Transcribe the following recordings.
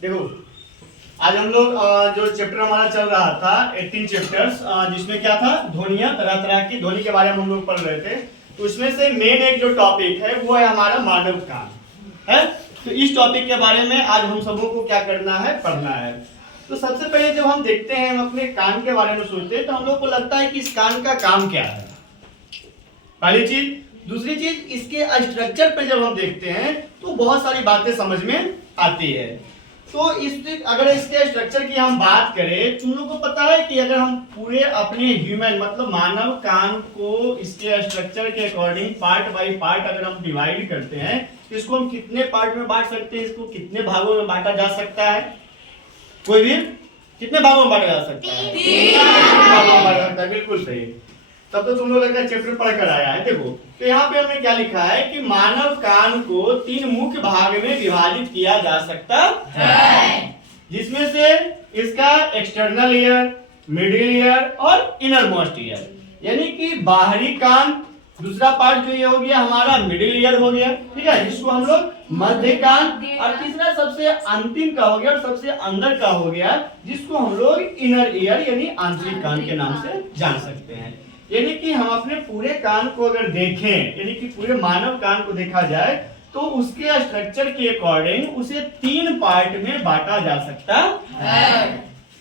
देखो आज हम लोग जो चैप्टर हमारा चल रहा था 18 चैप्टर्स, जिसमें क्या था, ध्वनियां, तरह तरह की ध्वनि के बारे में हम लोग पढ़ रहे थे। तो उसमें से मेन एक जो टॉपिक है वो है हमारा मानव कान है। तो इस टॉपिक के बारे में आज हम सबों को क्या करना है, पढ़ना है। तो सबसे पहले जब हम देखते हैं, हम अपने कान के बारे में सोचते हैं, तो हम लोग को लगता है कि इस कान का काम क्या है, पहली चीज। दूसरी चीज, इसके स्ट्रक्चर पे जब हम देखते हैं तो बहुत सारी बातें समझ में आती है। तो अगर इसके स्ट्रक्चर की हम बात करें, तुम लोग को पता है कि अगर हम पूरे अपने ह्यूमन मतलब मानव कान को इसके स्ट्रक्चर के अकॉर्डिंग पार्ट बाय पार्ट अगर हम डिवाइड करते हैं तो इसको हम कितने पार्ट में बांट सकते हैं, इसको कितने भागों में बांटा जा सकता है? कोई भी कितने भागों में बांटा जा सकता है? 3 भागों में बांटा सकता है। बिल्कुल सही। तब तो तुम लोग लगता है चैप्टर पढ़ कर आया है। देखो तो यहाँ पे हमने क्या लिखा है कि मानव कान को 3 मुख्य भाग में विभाजित किया जा सकता है, जिसमें से इसका एक्सटर्नल ईयर, मिडिल ईयर और इनर मोस्ट ईयर, यानी कि बाहरी कान। दूसरा पार्ट जो ये हो गया हमारा मिडिल ईयर हो गया, ठीक है, जिसको हम लोग मध्य कान, और तीसरा सबसे अंतिम का हो गया और सबसे अंदर का हो गया जिसको हम लोग इनर ईयर यानी आंतरिक कान के नाम से जान सकते हैं। यानी कि हम अपने पूरे कान को अगर देखें, यानी कि पूरे मानव कान को देखा जाए तो उसके स्ट्रक्चर के अकॉर्डिंग उसे 3 पार्ट में बांटा जा सकता है।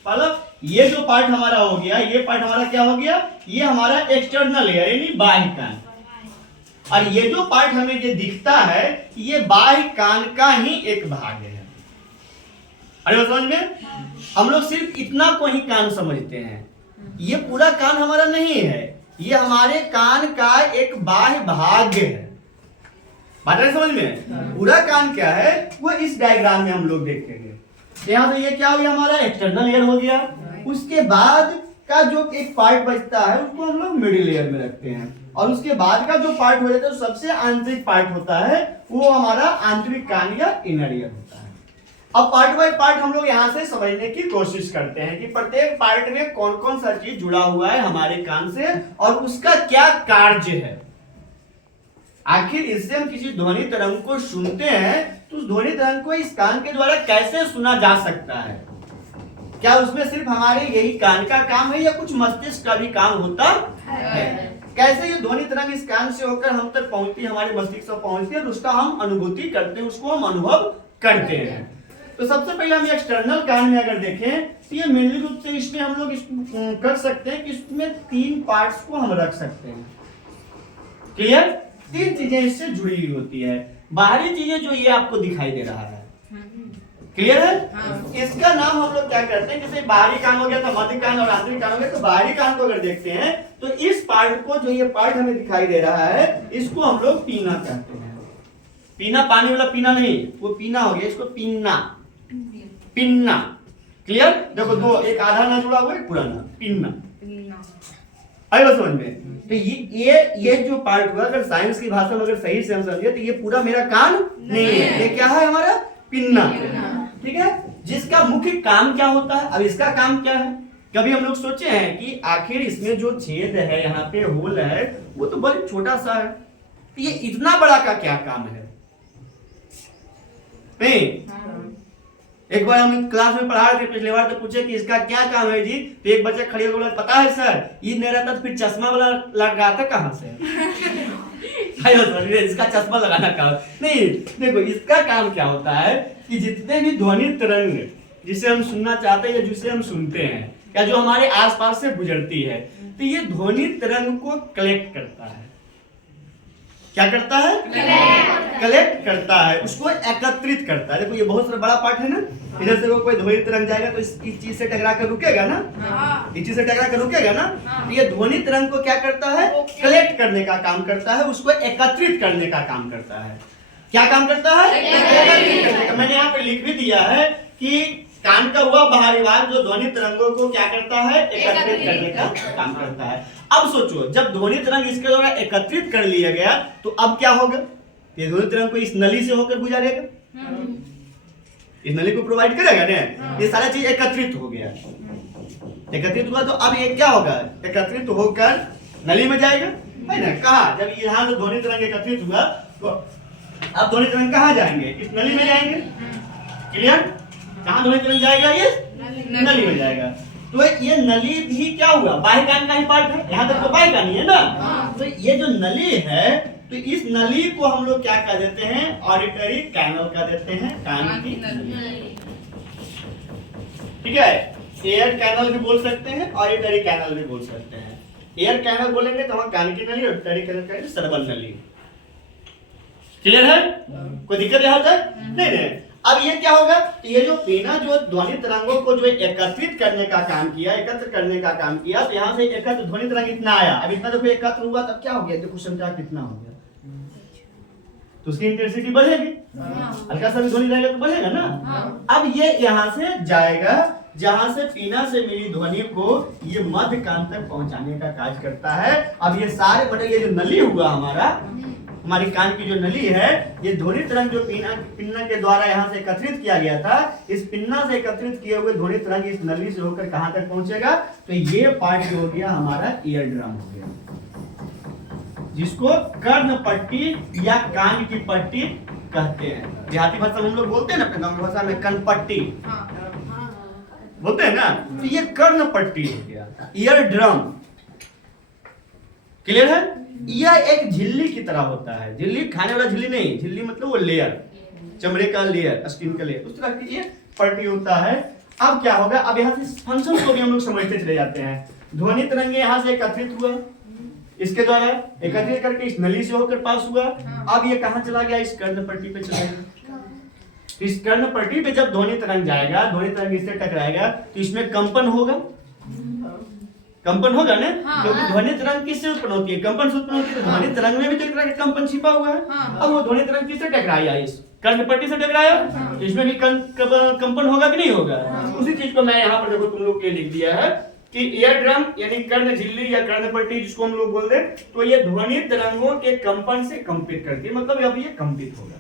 मतलब ये जो पार्ट हमारा हो गया, ये पार्ट हमारा क्या हो गया, ये हमारा एक्सटर्नल ईयर यानी बाह्य कान, और ये जो पार्ट हमें ये दिखता है ये बाह्य कान का ही एक भाग है। अरे समझ में, हम लोग सिर्फ इतना को ही कान समझते हैं, ये पूरा कान हमारा नहीं है, ये हमारे कान का एक बाह्य भाग है। बात है समझ में? पूरा कान क्या है वो इस डायग्राम में हम लोग देखेंगे। यहाँ से ये क्या हो गया, हमारा एक्सटर्नल ईयर हो गया। उसके बाद का जो एक पार्ट बचता है उसको हम लोग मिडिल ईयर में रखते हैं, और उसके बाद का जो पार्ट हो जाता है सबसे आंतरिक पार्ट होता है वो हमारा आंतरिक कान या इनर ईयर होता है। अब पार्ट बाय पार्ट हम लोग यहाँ से समझने की कोशिश करते हैं कि प्रत्येक पार्ट में कौन कौन सा चीज जुड़ा हुआ है हमारे कान से और उसका क्या कार्य है। आखिर इससे हम किसी ध्वनि तरंग को सुनते हैं तो उस ध्वनि तरंग को इस कान के द्वारा कैसे सुना जा सकता है? क्या उसमें सिर्फ हमारे यही कान का काम है या कुछ मस्तिष्क का भी काम होता है? कैसे ये ध्वनि तरंग इस कान से होकर हम तक पहुंचती है, हमारे मस्तिष्क तक पहुंचती है और उसका हम अनुभूति करते हैं, उसको हम अनुभव करते हैं। तो सबसे पहले हम एक्सटर्नल कान में अगर देखें तो ये मेनली रूप से इसमें हम लोग कर सकते हैं कि इसमें 3 पार्ट्स को हम रख सकते हैं। क्लियर? 3 चीजें इससे जुड़ी हुई होती है। बाहरी चीजें जो ये आपको दिखाई दे रहा है, क्लियर है? इसका नाम हम लोग क्या करते हैं, जैसे बाहरी कान हो गया तो मध्य कान और आंतरिक कान हो गया, तो बाहरी कान को अगर देखते हैं तो इस पार्ट को, जो ये पार्ट हमें दिखाई दे रहा है, इसको हम लोग पीना कहते हैं। पीना पानी वाला पीना नहीं, वो पीना हो गया, इसको पीना, पिन्ना। क्लियर? देखो दो, एक आधा ना जुड़ा हुआ है, पूरा ना, पिन्ना। आई बात समझ में? तो ये जो पार्ट हुआ, अगर साइंस की भाषा में अगर सही से हम समझे तो ये पूरा मेरा कान नहीं है, ये क्या है हमारा पिन्ना। ठीक है, जिसका मुख्य काम क्या होता है? अब इसका काम क्या है? कभी हम लोग सोचे हैं कि आखिर इसमें जो छेद है, यहाँ पे होल है, वो तो बहुत छोटा सा है, तो ये इतना बड़ा का क्या काम है? नहीं, एक बार हम क्लास में पढ़ा रहे थे पिछले बार, तो पूछे कि इसका क्या काम है जी, तो एक बच्चा खड़े होकर बोला पता है सर, ये नहीं रहता तो फिर चश्मा वाला लगाता कहाँ से? इसका चश्मा लगाना काम नहीं। देखो इसका काम क्या होता है कि जितने भी ध्वनि तरंग जिसे हम सुनना चाहते हैं या जिसे हम सुनते हैं या जो हमारे आसपास से गुजरती है, तो ये ध्वनि तरंग को कलेक्ट करता है। क्या करता है? कलेक्ट करता है, उसको एकत्रित करता है। देखो ये बहुत सारा बड़ा पार्ट है ना, इधर से कोई ध्वनि तरंग जाएगा तो इस चीज से टकरा कर रुकेगा ना, इस चीज से टकरा कर रुकेगा ना, तो ये ध्वनि तरंग को क्या करता है? कलेक्ट करने का काम करता है, उसको एकत्रित करने का काम करता है। क्या काम करता है? एकत्रित करने का। मैंने यहाँ पे लिख भी दिया है कि कान का हुआ बाहरी भाग जो ध्वनि तरंगों को क्या करता है? एकत्रित करने का काम करता है। अब सोचो, जब ध्वनि तरंग इसके द्वारा एकत्रित कर लिया गया तो अब क्या होगा? ये ध्वनि तरंग को इस नली से होकर गुजारेगा, इस नली को प्रोवाइड करेगा ना, ये सारा चीज एकत्रित हो गया। एकत्रित हुआ तो अब ये क्या होगा? एकत्रित होकर नली में जाएगा, है ना? कहा जब यहाँ से ध्वनि तरंग एकत्रित हुआ तो अब ध्वनि तरंग कहाँ जाएंगे? इस नली में जाएंगे। क्लियर? कहाँ ध्वनि तरंग जाएगा? ये नली में जाएगा। तो ये नली भी क्या हुआ? बाह्य कान का ही पार्ट है, यहाँ तक तो बाह्य कान ही है ना। तो ये जो नली है, तो इस नली को हम लोग क्या कह देते हैं? ऑडिटरी कैनल कह देते हैं, कान की नली। ठीक है, एयर कैनल भी बोल सकते हैं, ऑडिटरी कैनल भी बोल सकते हैं। एयर कैनल बोलेंगे तो हम कान की नली, ऑडिटरी कैनल कहेंगे श्रवण नली। क्लियर है? कोई दिक्कत यहाँ तक? नहीं। अब ये क्या होगा? ये जो पीना जो ध्वनि तरंगों को जो एकत्रित करने का काम किया, एकत्र करने का काम किया, तो यहाँ से एकत्र ध्वनि तरंग इतना आया। अब इतना देखो एकत्र हुआ, तब क्या हो गया? देखो संख्या कितना हो गया, तो उसकी इंटेंसिटी बढ़ेगी। हल्का सा भी ध्वनि रहेगा तो बढ़ेगा ना। अब ये यहाँ से जाएगा, जहां से पीना से मिली ध्वनि को ये मध्य कान तक पहुंचाने का कार्य करता है। अब ये सारे मतलब ये जो नली हुआ हमारी कान की जो नली है, ये ध्वनि तरंग जो पिन्ना के द्वारा यहाँ से एकत्रित किया गया था, इस पिन्ना से एकत्रित किए हुए ध्वनि तरंग इस नली से होकर कहां तक पहुंचेगा? तो ये पार्ट जो हो गया हमारा ईयर ड्रम हो गया, जिसको कर्ण पट्टी या कान की पट्टी कहते हैं। देहाती भाषा में हम लोग बोलते हैं ना, अपने गाँव की भाषा में कर्ण पट्टी बोलते हैं ना। तो ये कर्ण पट्टी हो गया, ईयर ड्रम। क्लियर है? यह एक झिल्ली की तरह होता है। झिल्ली खाने वाला झिल्ली नहीं, झिल्ली मतलब वो लेयर, चमड़े का लेयर, स्किन का लेयर, उस तरह की ये पट्टी होता है। अब क्या होगा? अब यहाँ से फंक्शन को भी हम लोग समझते चले जाते हैं। ध्वनि तरंगे यहाँ से एकत्रित हुआ, इसके द्वारा एकत्रित करके इस नली से होकर पास हुआ। अब ये कहाँ चला गया? इस कर्ण पट्टी पे चला गया। इस कर्ण पट्टी पे जब ध्वनि तरंग जाएगा, ध्वनि तरंग इससे टकराएगा, तो इसमें कंपन होगा। कंपन होगा ना, क्योंकि ध्वनि तरंग किससे उत्पन्न होती है? कंपन से उत्पन्न होती है। तो ध्वनि तरंग में भी तो एक तरह का कंपन छिपा हुआ है। अब वो ध्वनि तरंग किससे टकराया? इस कर्ण पट्टी से टकराया, तो इसमें भी कंपन होगा कि नहीं होगा? उसी चीज को मैं यहाँ पर देखो तुम लोग के लिख दिया है कि ईयर ड्रम यानी कर्ण झिल्ली या कर्ण पट्टी जिसको हम लोग बोलते हैं, तो ये ध्वनि तरंगों के कंपन से कंपित करती है, मतलब अब ये कंपित होगा।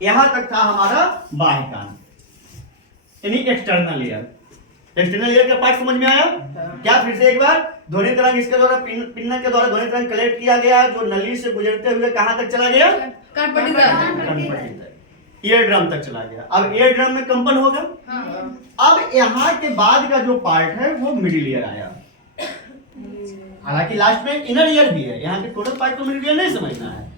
यहां तक था हमारा बाह्य कान यानी एक्सटर्नल ईयर। एक्सटर्नल ईयर का पार्ट समझ में आया क्या? फिर से एक बार, ध्वनि तरंग इसके द्वारा पिन्ना के द्वारा ध्वनि तरंग कलेक्ट किया गया, जो नली से गुजरते हुए कहां तक चला गया? कर्णपट्टी तक, ईयर ड्रम तक चला गया। अब ईयर ड्रम में कंपन होगा। अब यहाँ के बाद का जो पार्ट है वो मिडिल ईयर आया। हालांकि लास्ट में इनर ईयर भी है, यहाँ के टोटल पार्ट को मिडिल ईयर नहीं समझना है।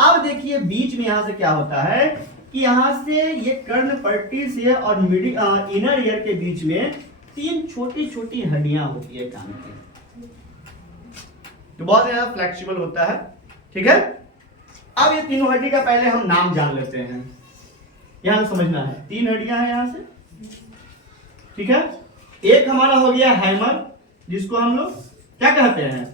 अब देखिए बीच में यहाँ से क्या होता है कि यहाँ से ये कर्ण पट्टी से और इनर ईयर के बीच में 3 छोटी छोटी हड्डियां होती है कान की, जो बहुत ज्यादा फ्लेक्सिबल होता है। ठीक है, अब ये तीनों हड्डी का पहले हम नाम जान लेते हैं। यहां समझना है 3 हड्डियां हैं यहां से। ठीक है, एक हमारा हो गया हैमर, जिसको हम लोग क्या कहते हैं?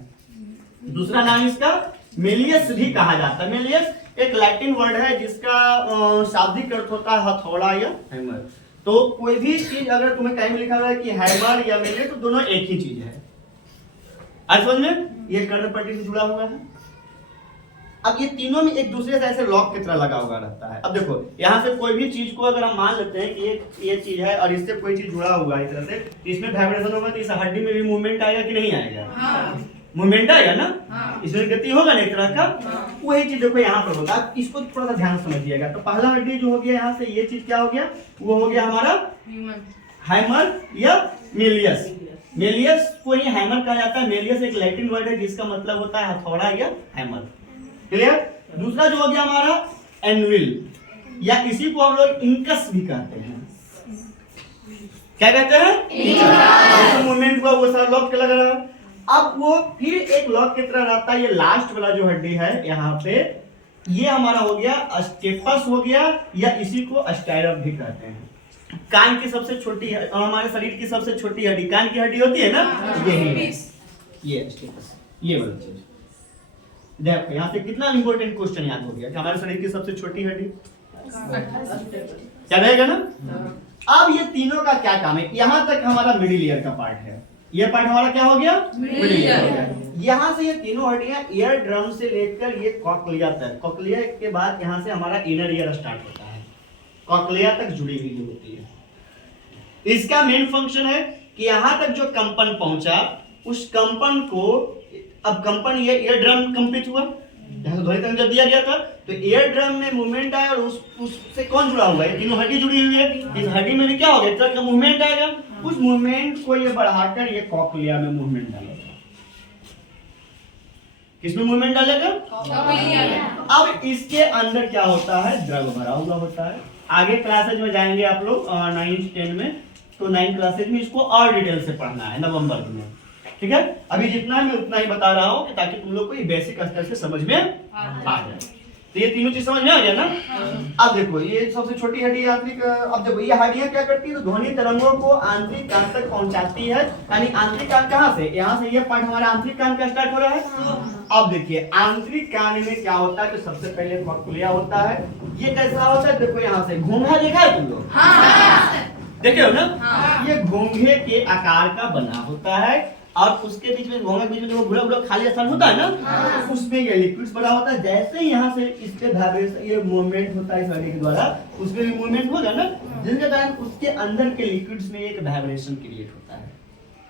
दूसरा नाम इसका मेलियस भी कहा जाता है। मेलियस एक लैटिन वर्ड है जिसका शाब्दिक अर्थ होता है हथौड़ा या हैमर। तो कोई भी चीज अगर तुम्हें कहीं लिखा हुआ है कि हैमर या मेलियस, तो दोनों एक ही चीज है। आज समझ में? ये कर्ण पट्टी से जुड़ा हुआ है। अब ये तीनों में एक दूसरे से ऐसे लॉक की तरह लगा हुआ रहता है। अब देखो यहाँ से कोई भी चीज को अगर हम मान लेते हैं कि ये चीज है और इससे कोई चीज जुड़ा हुआ है इस तरह से, इसमें वाइब्रेशन होगा, तो इस हड्डी में भी मूवमेंट आएगा कि नहीं आएगा? मूवमेंट आएगा ना, इसमें गति होगा ना एक तरह का। वही चीज देखो यहाँ पर होगा। इसको थोड़ा सा ध्यान समझिएगा। तो पहला हड्डी जो हो गया यहाँ से, ये चीज क्या हो गया? वो हो गया हमारा हैमर या मेलियस। मेलियस को ही हैमर कहा जाता है। मेलियस एक लैटिन वर्ड है जिसका मतलब होता है हथौड़ा या हैमर। क्लियर? दूसरा जो हो गया हमारा एनविल, या इसी को हम लोग इंकस भी कहते हैं। क्या कहते हैं? मूवमेंट हुआ वो सारा लॉक के लगा रहा। अब वो फिर एक लॉक की तरह रहता है। ये लास्ट वाला जो हड्डी है यहाँ पे, ये हमारा हो गया स्टेपस हो गया, या इसी को स्टाइरप भी कहते हैं। कान की सबसे छोटी, हमारे शरीर की सबसे छोटी हड्डी कान की हड्डी होती है ना, यही ये स्टेपस, ये वाला चीज। देखो यहाँ से कितना इंपॉर्टेंट क्वेश्चन याद हो गया कि हमारे शरीर की सबसे छोटी हड्डी क्या रहेगा ना। अब ये तीनों का क्या काम है? यहाँ तक हमारा मिडिल ईयर का पार्ट है। ये पार्ट हमारा क्या हो गया? मिडिल ईयर हो गया। यहाँ से ये तीनों हड्डियां ईयर ड्रम से लेकर ये कॉक्लिया तक, कॉक्लिया के बाद यहाँ से हमारा इनर ईयर स्टार्ट होता है, कॉक्लिया तक जुड़ी हुई होती है। इसका मेन फंक्शन है कि यहाँ तक जो कंपन पहुंचा, उस कंपन को, अब कंपन ये ईयर ड्रम कंपित हुआ, यहाँ से ध्वनि तरंग जब दिया गया था तो ईयर ड्रम में मूवमेंट आया और उससे कौन जुड़ा हुआ है, तीनों हड्डी जुड़ी हुई है। इस हड्डी में भी क्या होगा, एक तरह का मूवमेंट आएगा, उस मूवमेंट को ये बढ़ाकर ये कॉक्लिया में मूवमेंट डालेगा। किसमें मूवमेंट डालेगा, अब इसके अंदर क्या होता है, द्रव भरा हुआ होता है। आगे क्लासेज में जाएंगे आप लोग 9th 10 में, तो 9 क्लासेज में इसको और डिटेल से पढ़ना है नवंबर में, ठीक है। अभी जितना मैं उतना ही बता रहा हूँ ताकि तुम लोग को ये बेसिक स्तर से समझ में आ जाए। तो ये तीनों चीज समझ में आ गया ना। अब देखो ये सबसे छोटी हड्डी आंतरिक, अब देखो ये हड्डियां क्या करती है, तो ध्वनि तरंगों को आंतरिक कान तक पहुंचाती है। यानी आंतरिक कान कहाँ से, यहाँ से ये पार्ट हमारा आंतरिक कान का स्टार्ट हो रहा है। अब देखिए आंतरिक कान में क्या होता है, तो सबसे पहले कॉक्लिया होता है। ये कैसा होता है, देखो यहाँ से घूंघा देखा है तुम लोग, देखे हो ना, ये घोंघे के आकार का बना होता है और उसके बीच में घोंघे के बीच में जो बुरा बुरा खाली स्थान होता है ना, उसमें ये लिक्विड्स बना होता है। जैसे ही यहाँ से इसके वाइब्रेशन ये मूवमेंट होता है इस हड्डी के द्वारा, उसमें भी मूवमेंट होगा ना, जिसके कारण उसके अंदर के लिक्विड्स में एक वाइब्रेशन क्रिएट होता है।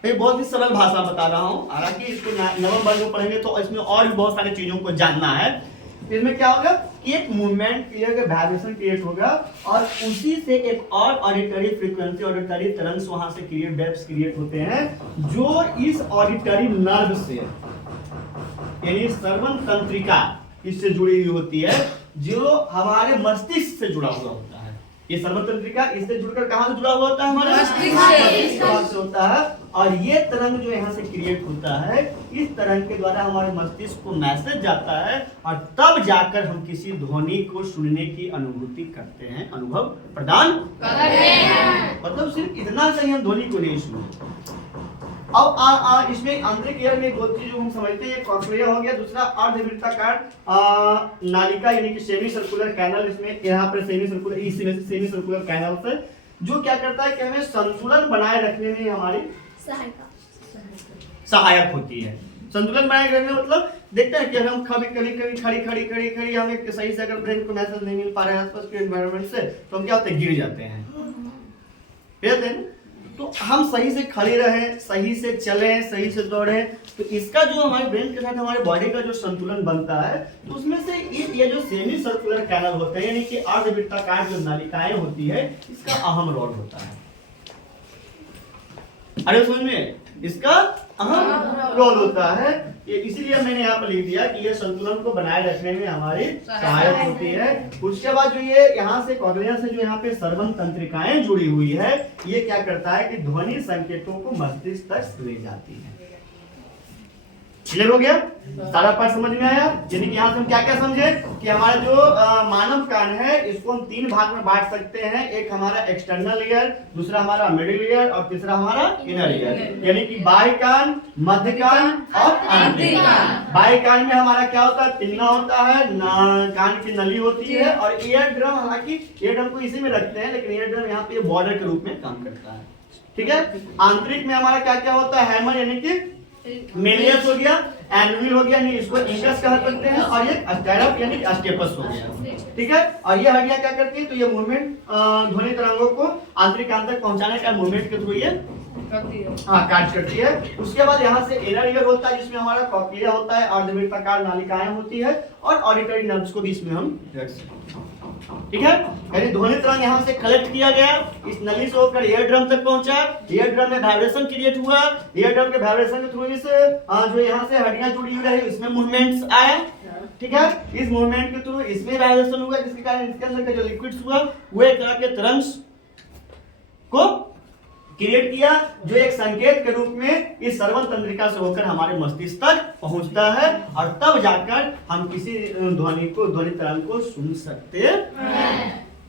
ये बहुत ही सरल भाषा बता रहा हूँ, हालांकि इसको नवंबर में पढ़ेंगे तो इसमें और भी बहुत सारी चीजों को जानना है। इसमें क्या होगा, एक मूवमेंट क्रिएट, वाइब्रेशन क्रिएट होगा और उसी से एक और ऑडिटरी फ्रीक्वेंसी, ऑडिटरी तरंग वहां से क्रिएट, वेव्स क्रिएट होते हैं जो इस ऑडिटरी नर्व से, यानी श्रवण तंत्रिका इससे जुड़ी हुई होती है, जो हमारे मस्तिष्क से जुड़ा हुआ होता है। ये श्रवण तंत्रिका इससे जुड़कर कहां से जुड़ा हुआ होता है, हमारे मस्तिष्क से होता है। और ये तरंग जो यहाँ से क्रिएट होता है, इस तरंग के द्वारा हमारे मस्तिष्क को मैसेज जाता है और तब जाकर हम किसी ध्वनि को सुनने की अनुभूति करते हैं, अनुभव प्रदान करते हैं। मतलब सिर्फ इतना से ही हम ध्वनि को नहीं सुनते। अब इसमें आंतरिक ईयर में दो चीज हम समझते हैं, कॉक्लिया हो गया, दूसरा अर्धवृत्ताकार नालिका यानी कि सेमी सर्कुलर कैनल। इसमें यहाँ पर सेमी सर्कुलर कैनल से जो क्या करता है कि हमें संतुलन बनाए रखने में हमारी सहायक होती है। संतुलन बनाए रखने मतलब देखते हैं कि हम कभी खड़ी हमें सही से अगर ब्रेन को मैसेज नहीं मिल पा रहा है आसपास के एनवायरनमेंट से, तो हम क्या होते हैं, गिर जाते हैं। तो हम सही से खड़े रहें, सही से चलें, सही से दौड़ें, तो इसका जो हमारे ब्रेन के साथ हमारे बॉडी का जो संतुलन बनता है, तो उसमें से ये जो सेमी सर्कुलर कैनल होते हैं, यानी कि अर्धवृत्ताकार जो नालिकाएं होती है, इसका अहम रोल होता है। अरे समझ में, इसका अहम रोल होता है। ये इसीलिए मैंने यहाँ पर लिख दिया कि ये संतुलन को बनाए रखने में हमारी सहायक होती है। उसके बाद जो ये यहाँ से कॉक्लिया से जो यहाँ पे श्रवण तंत्रिकाएं जुड़ी हुई है, ये क्या करता है कि ध्वनि संकेतों को मस्तिष्क तक ले जाती है। क्लियर हो गया, सारा पार्ट समझ में आया। यानी कि यहाँ से हम क्या क्या समझे कि हमारा जो मानव कान है, इसको हम 3 भाग में बांट सकते हैं। एक हमारा एक्सटर्नल ईयर, दूसरा हमारा मिडिल ईयर और तीसरा हमारा इनर ईयर। यानी कि बाह्य कान, मध्य कान और आंतरिक कान। बाह्य कान में हमारा क्या होता है, पिन्ना होता है, कान की नली होती है और ईयर ड्रम, हालांकि ईयर ड्रम को इसी में रखते हैं, लेकिन ईयर ड्रम यहाँ पे बॉर्डर के रूप में काम करता है, ठीक है। आंतरिक में हमारा क्या क्या होता है, हैमर यानी कि मेलियस हो गया, एनुअल हो गया, नहीं इसको इंकस कह सकते हैं, और ये स्टेरप यानी स्टेपस हो गया, ठीक है। और ये हड्डियां क्या करती है, तो ये मूवमेंट ध्वनि तरंगों को आंतरिक कान तक पहुंचाने का मूवमेंट के थ्रू ये कार्य करती है। उसके बाद यहाँ से इनर ईयर होता है, जिसमें हमारा कॉक्लिया होता है, अर्धवृत्ताकार नालिकाएं होती है और ऑडिटरी नर्व्स को भी इसमें हम रख सकते हैं, ठीक है। यानी ध्वनि तरंग यहाँ से कलेक्ट किया गया, इस नली से होकर ईयर ड्रम तक पहुंचा, ईयर ड्रम में वाइब्रेशन क्रिएट हुआ, ईयर ड्रम के वाइब्रेशन के थ्रू इस जो यहाँ से हड्डियां जुड़ी हुई रही, इसमें मूवमेंट्स आया, ठीक है। इस मूवमेंट के थ्रू इसमें वाइब्रेशन हुआ, जिसके कारण इसके अंदर के जो लिक्विड्स हुआ वो एक तरह के तरंग को क्रिएट किया, जो एक संकेत के रूप में इस श्रवण तंत्रिका से होकर हमारे मस्तिष्क तक पहुंचता है और तब जाकर हम किसी ध्वनि तरंग को सुन सकते हैं,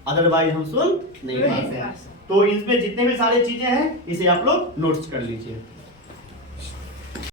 अदरवाइज हम सुन नहीं पाते हैं। तो इसमें जितने भी सारी चीजें हैं, इसे आप लोग नोट्स कर लीजिए।